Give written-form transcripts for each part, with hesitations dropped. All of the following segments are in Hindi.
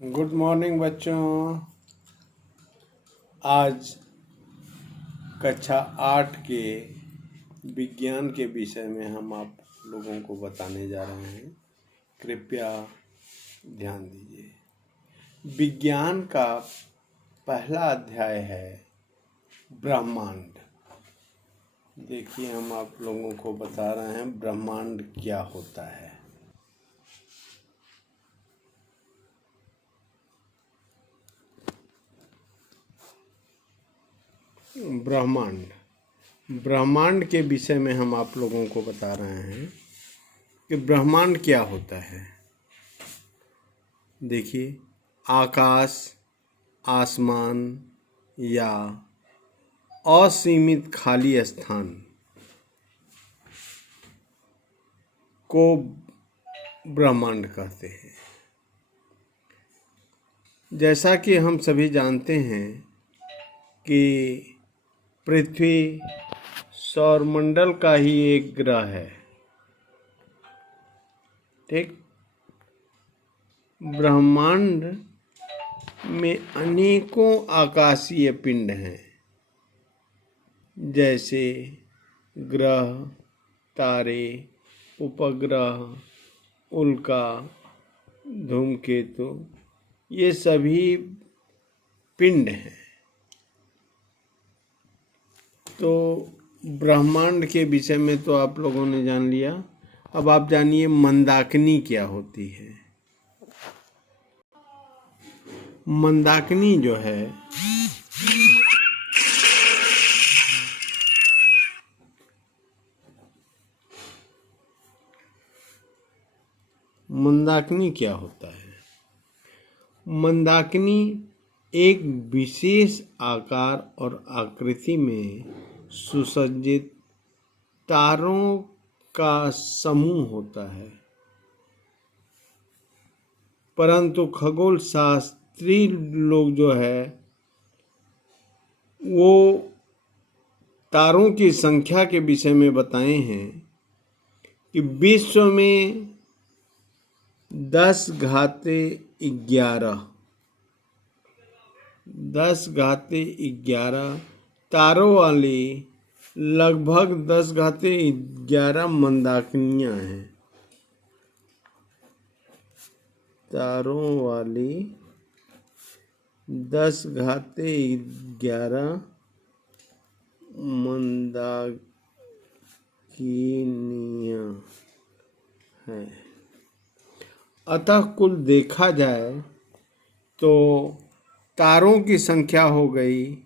गुड मॉर्निंग बच्चों। आज कक्षा 8 के विज्ञान के विषय में हम आप लोगों को बताने जा रहे हैं। कृपया ध्यान दीजिए। विज्ञान का पहला अध्याय है ब्रह्मांड। देखिए, हम आप लोगों को बता रहे हैं ब्रह्मांड क्या होता है। ब्रह्मांड के विषय में हम आप लोगों को बता रहे हैं कि ब्रह्मांड क्या होता है। देखिए, आकाश, आसमान या असीमित खाली स्थान को ब्रह्मांड कहते हैं। जैसा कि हम सभी जानते हैं कि पृथ्वी सौरमंडल का ही एक ग्रह है। ठीक, ब्रह्मांड में अनेकों आकाशीय पिंड हैं, जैसे ग्रह, तारे, उपग्रह, उल्का, धूमकेतु, ये सभी पिंड हैं। तो ब्रह्मांड के विषय में तो आप लोगों ने जान लिया। अब आप जानिए मंदाकिनी क्या होती है। मंदाकिनी जो है मंदाकिनी क्या होता है। मंदाकिनी एक विशेष आकार और आकृति में सुसज्जित तारों का समूह होता है, परंतु खगोल शास्त्री लोग जो है वो तारों की संख्या के विषय में बताए हैं कि विश्व में 10⁻11 तारों वाली लगभग 10⁻11 मंदाकिनियां हैं। तारों वाली 10⁻11 मंदाकिनियां हैं। अतः कुल देखा जाए तो तारों की संख्या हो गई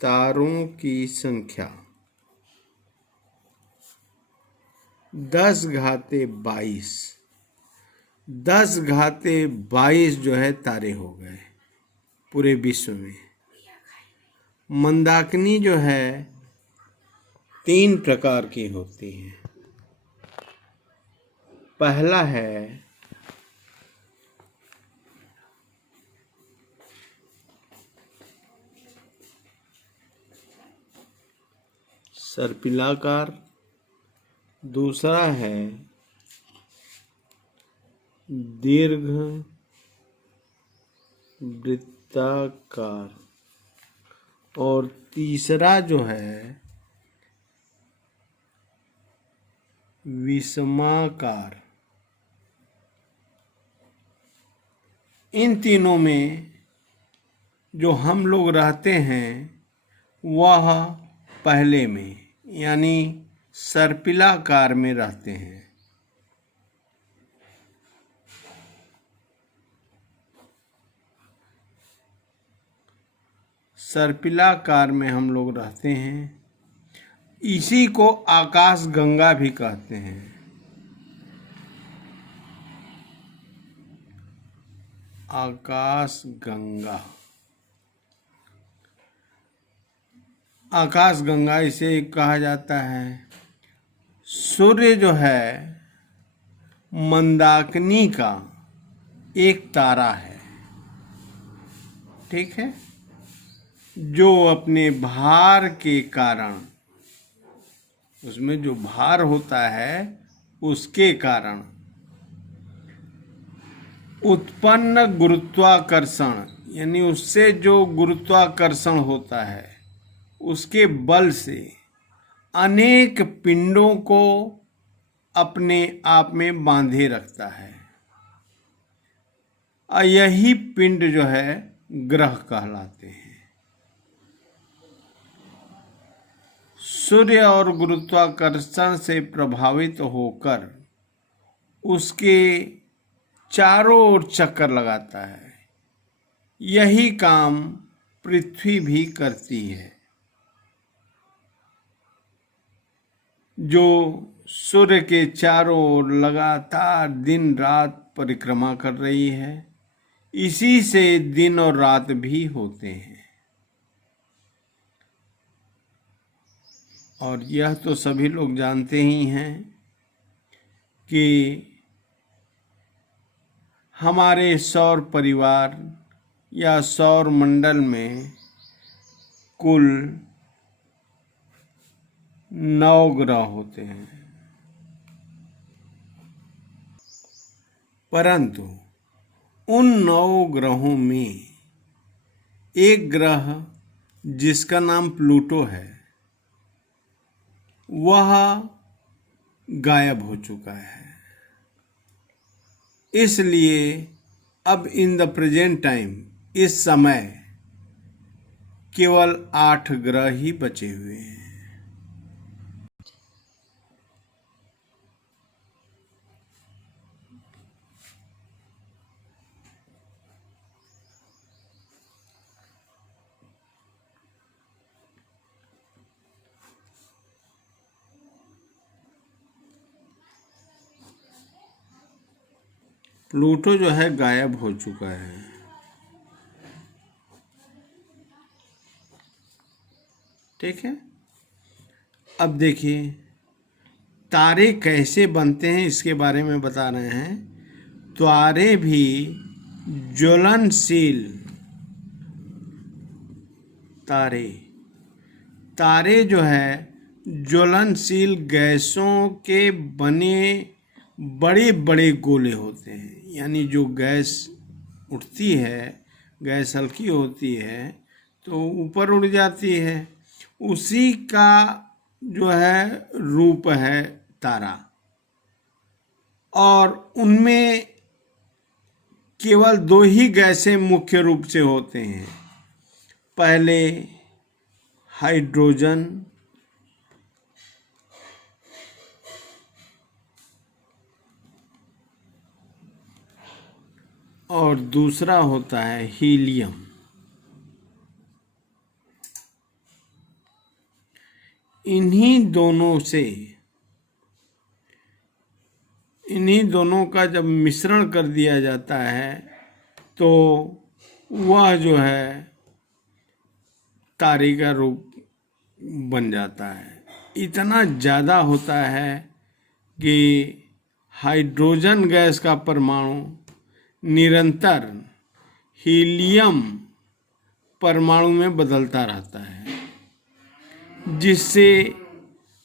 10⁻22। 10⁻22 जो है तारे हो गए पूरे विश्व में। मंदाकिनी जो है 3 प्रकार की होती है। पहला है सर्पिलाकार, दूसरा है दीर्घ वृत्ताकार और तीसरा जो है विषमाकार। इन तीनों में जो हम लोग रहते हैं वह पहले में यानी सर्पिलाकार में रहते हैं। सर्पिलाकार में हम लोग रहते हैं। इसी को आकाश गंगा भी कहते हैं। आकाश गंगा इसे कहा जाता है। सूर्य जो है मंदाकिनी का एक तारा है, ठीक है, जो अपने भार के कारण, उसमें जो भार होता है उसके कारण उत्पन्न गुरुत्वाकर्षण यानी उससे जो गुरुत्वाकर्षण होता है उसके बल से अनेक पिंडों को अपने आप में बांधे रखता है और यही पिंड जो है ग्रह कहलाते हैं। सूर्य और गुरुत्वाकर्षण से प्रभावित होकर उसके चारों ओर चक्कर लगाता है। यही काम पृथ्वी भी करती है, जो सूर्य के चारों ओर लगातार दिन रात परिक्रमा कर रही है। इसी से दिन और रात भी होते हैं। और यह तो सभी लोग जानते ही हैं कि हमारे सौर परिवार या सौर मंडल में कुल 9 ग्रह होते हैं, परंतु उन 9 ग्रहों में एक ग्रह जिसका नाम प्लूटो है वह गायब हो चुका है। इसलिए अब इन द प्रेजेंट टाइम, इस समय केवल 8 ग्रह ही बचे हुए हैं। प्लूटो जो है गायब हो चुका है। ठीक है, अब देखिए तारे कैसे बनते हैं इसके बारे में बता रहे हैं। तारे भी ज्वलनशील तारे जो है ज्वलनशील गैसों के बने बड़े बड़े गोले होते हैं। यानी जो गैस उठती है, गैस हल्की होती है तो ऊपर उड़ जाती है, उसी का जो है रूप है तारा। और उनमें केवल 2 ही गैसें मुख्य रूप से होते हैं। पहले हाइड्रोजन और दूसरा होता है हीलियम। इन्हीं दोनों का जब मिश्रण कर दिया जाता है तो वह जो है तारे का रूप बन जाता है। इतना ज़्यादा होता है कि हाइड्रोजन गैस का परमाणु निरंतर हीलियम परमाणु में बदलता रहता है, जिससे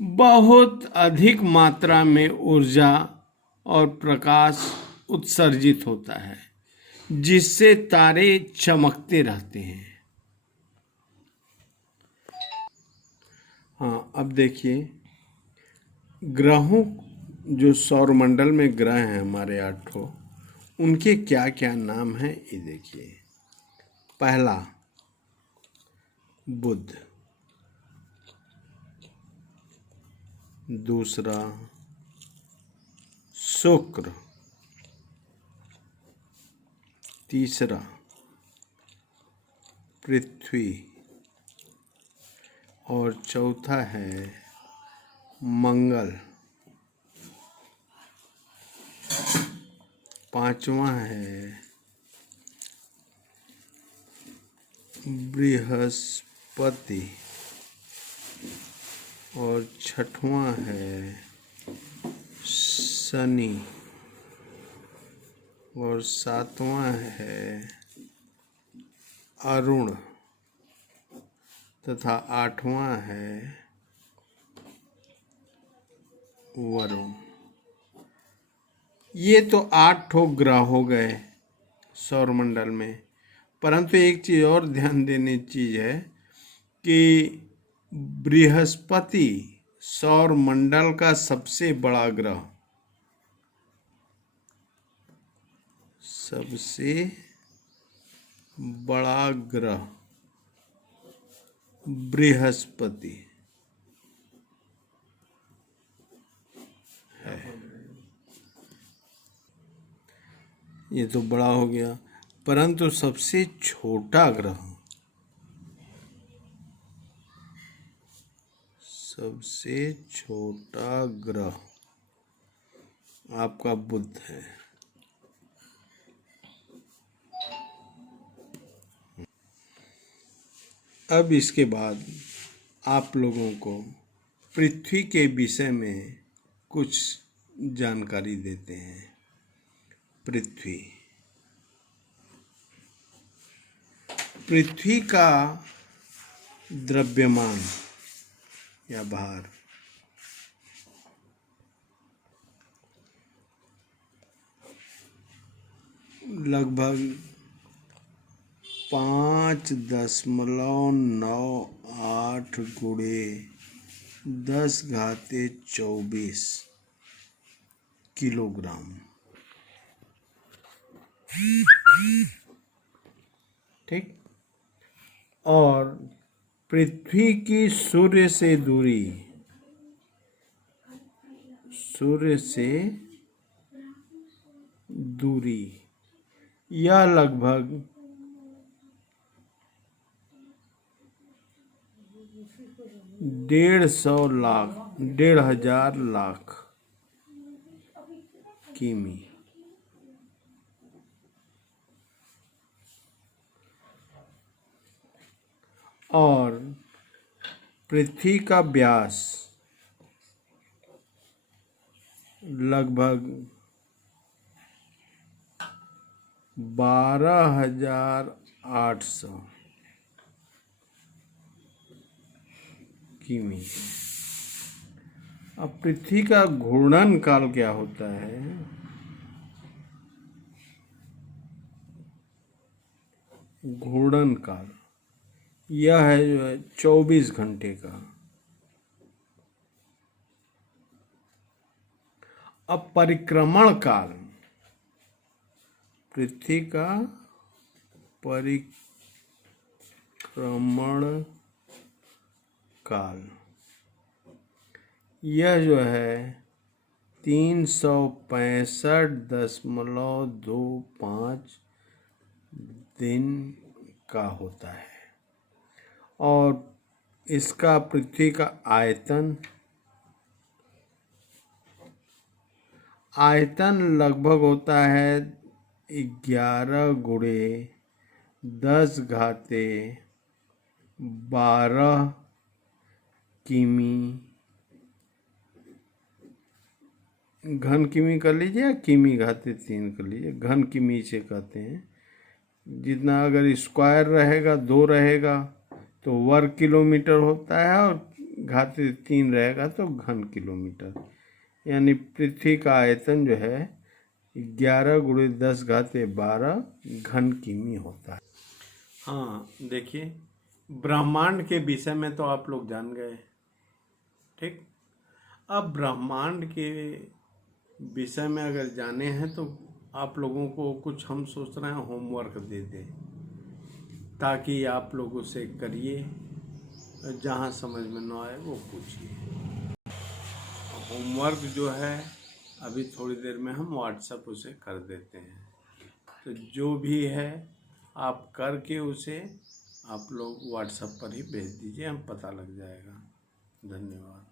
बहुत अधिक मात्रा में ऊर्जा और प्रकाश उत्सर्जित होता है, जिससे तारे चमकते रहते हैं। हाँ, अब देखिए ग्रहों, जो सौरमंडल में ग्रह हैं हमारे 8, उनके क्या क्या नाम हैं ये देखिए। पहला बुध, दूसरा शुक्र, तीसरा पृथ्वी और चौथा है मंगल, पांचवा है बृहस्पति और छठवां है शनि और सातवां है अरुण तथा आठवां है वरुण। ये तो 8 ग्रह हो गए। सौरमंडल में। परंतु एक चीज़ और ध्यान देने की चीज़ है कि बृहस्पति सौरमंडल का सबसे बड़ा ग्रह, सबसे बड़ा ग्रह बृहस्पति है। ये तो बड़ा हो गया, परंतु सबसे छोटा ग्रह, सबसे छोटा ग्रह आपका बुध है। अब इसके बाद आप लोगों को पृथ्वी के विषय में कुछ जानकारी देते हैं। पृथ्वी का द्रव्यमान या भार लगभग 5.98 गुणे 10⁻24 किलोग्राम। ठीक। और पृथ्वी की सूर्य से दूरी यह लगभग 1,500 लाख किमी। और पृथ्वी का व्यास लगभग 12,800 किमी। अब पृथ्वी का घूर्णन काल क्या होता है? घूर्णन काल यह है जो है 24 घंटे का। अब परिक्रमण काल, पृथ्वी का परिक्रमण काल यह जो है 365.25 दिन का होता है। और इसका पृथ्वी का आयतन लगभग होता है 11 गुणे 10⁻12 किमी, घन किमी कर लीजिए या किमी घाते 3 कर लीजिए, घन किमी से कहते हैं। जितना अगर स्क्वायर रहेगा 2 रहेगा तो वर्ग किलोमीटर होता है, और घाते 3 रहेगा तो घन किलोमीटर। यानी पृथ्वी का आयतन जो है 11 गुणे 10⁻12 घन किमी होता है। हाँ, देखिए ब्रह्मांड के विषय में तो आप लोग जान गए। ठीक। अब ब्रह्मांड के विषय में अगर जाने हैं तो आप लोगों को कुछ हम सोच रहे हैं होमवर्क दे दें, ताकि आप लोग उसे करिए, जहाँ समझ में ना आए वो पूछिए। होमवर्क जो है अभी थोड़ी देर में हम व्हाट्सएप उसे कर देते हैं, तो जो भी है आप करके उसे आप लोग व्हाट्सएप पर ही भेज दीजिए, हम पता लग जाएगा। धन्यवाद।